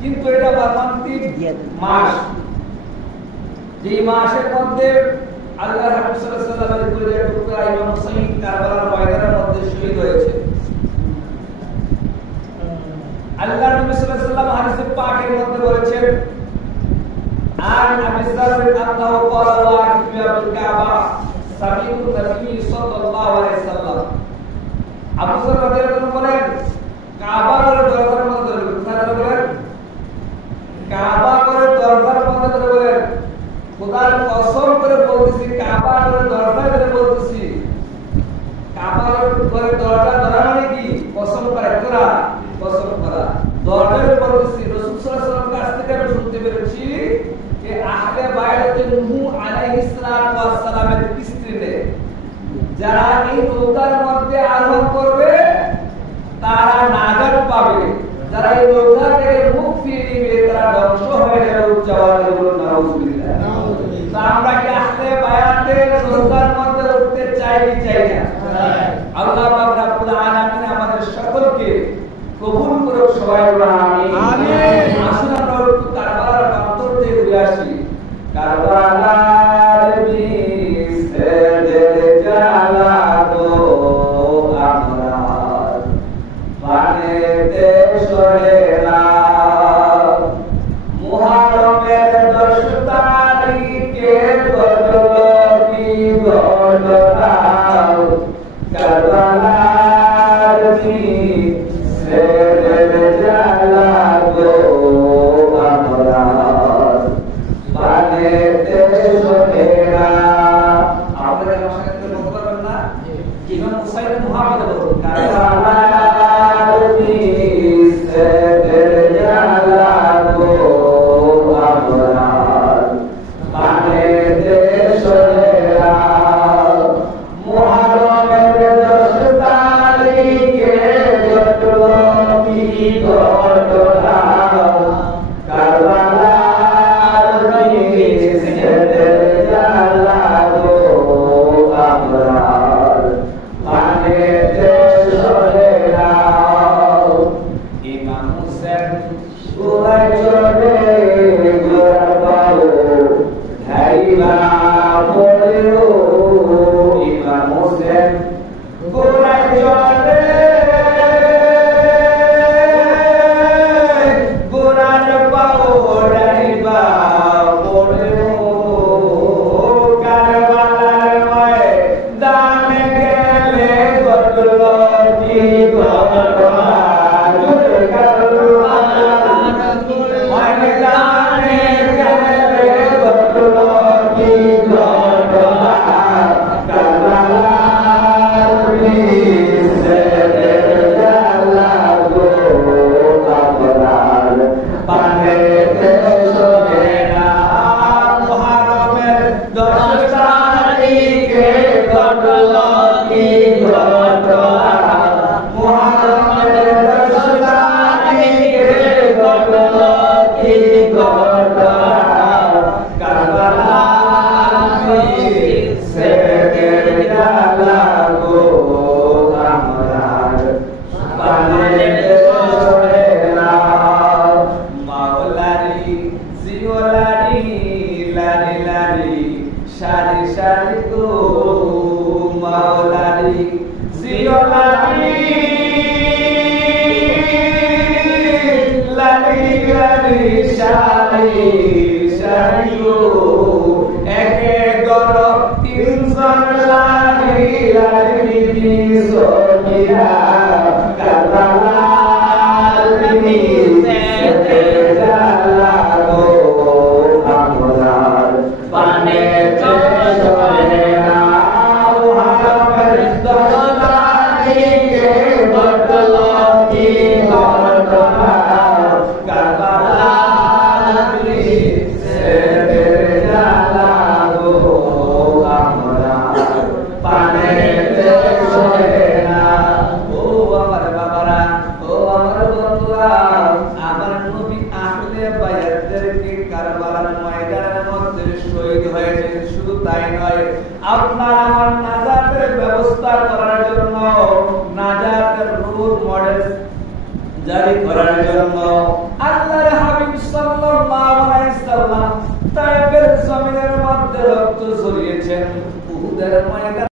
কিন্তু এটা বারমান্তিক মাস, যে মাসের মধ্যে কারবালার ময়দানের মধ্যে শহীদ হয়েছে। আল্লাহর নবী সাল্লাল্লাহু আলাইহি ওয়াসাল্লাম হাদিসে পাকের মধ্যে বলেছেন, আন আবি যার আল্লাহু ক্বালা ওয়া আকিবিল কাবা সামিউন নবী সাল্লাল্লাহু আলাইহি ওয়াসাল্লাম। আবু যার রাদিয়াল্লাহু আনহু বলেন, কাবা করে দরজার মধ্যে বলেন, কাবা করে দরজার মধ্যে বলেন, খোদার কসম করে বলতেছি, কাবা করে দরজা করে বলতেছি, কাবা করে দরজা ধরা মানে কি? কসম করে করা, কসম করা। দরজায় বলতেছি, রাসূল সাল্লাল্লাহু আলাইহি ওয়াসাল্লাম কাছ থেকে আমি শুনতে পেরেছি যে আহলে বাইতে নূহ আলাইহিস সালামের স্ত্রীদের যারা এই নৌকার মধ্যে আরোহণ করবে তারা নাজাত পাবে, যারা এই নৌকা থেকে মুখ ফিরিয়ে নিবে তারা ধ্বংস হয়ে যাবে। উচ্চারণ করুন নাউযুবিল্লাহ। তা আমরা কি আহলে বায়াতের নৌকার মধ্যে উঠতে চাই কি চাই না? আল্লাহ পাক রব্বুল আলামিন আমাদের সকলকে কবুল করুক। সবাই বলুন আমিন। আমিন। আসুন আমরা একটু কারবালার প্রান্তর থেকে ঘুরে আসি। কারবালার বিছেদের জ্বালানো আমরা বানেতে সরে না, মুহররমের 10 তারিখে ঘটলো কি ঘটনা, কারবালার বিছেদের জ্বালানো আমরা বানেতে সরে না। আপনাদের ভাষা কিন্তু বলতে পারবেন না? ইমাম হুসাইন মুহাম্মদ বলুন, কারবালার বিছেদের জ্বালানো আমরা বানেতে সরে না, মুহররমের 10 তারিখে ঘটলো কি ঘটনা, কারবালার বিছেদের জ্বালানো আমরা বানেতে সরে না। ইমাম হুসেন ঘোড়ায় চড়ে ঘোড়ার পাও ধাইবা পড়লো, ইমাম হুসেন ঘোড়ায় চড়ে ঘোড়ার পাও ধাইবা পড়লো, কারবালার ময়দানে গেলে ঘটলো কি ঘটনা, ময়দানে গেলে ঘটলো কি ঘটনা, কারবালার বিছেদের জ্বালানো আমরা বানেতে সরে না, মুহররমের 10 তারিখে ঘটলো কি ঘটনা, মুহররমের 10 তারিখে ঘটলো কি ঘটনা, কারবালার বিছেদের জ্বালানো আমরা বানেতে সরে না। মাওলারি জিওলারি লারি লারি সারি সারি গো, মাওলারি জিওলারি লারি লারি সারি সারি গো, একে গর 3জন লারি লারি বিজোনিয়া, কারবালার বিছেদের জ্বালানো আমরা বানেতে সরে না, মুহররমের 10 তারিখে ঘটলো কি ঘটনা, কারবালার বিছেদের জ্বালানো আমরা বানেতে সরে না। ও আমার বাবারা, ও আমার বন্ধুরা, আমার নবী আহলে বায়াতদেরকে কারবালার ময়দানের মধ্যে শহীদ হয়েছে। শুধু তাই নয়, আপনার আমার নাজাতের ব্যবস্থা করার জন্য, নাজাতের রূল মডেল জারি করার জন্য আল্লাহর হাবিব সাল্লাল্লাহু আলাইহি সাল্লাম তায়েফের জমিনের মধ্যে রক্ত ঝরিয়েছেন। উহুদের ময়দানে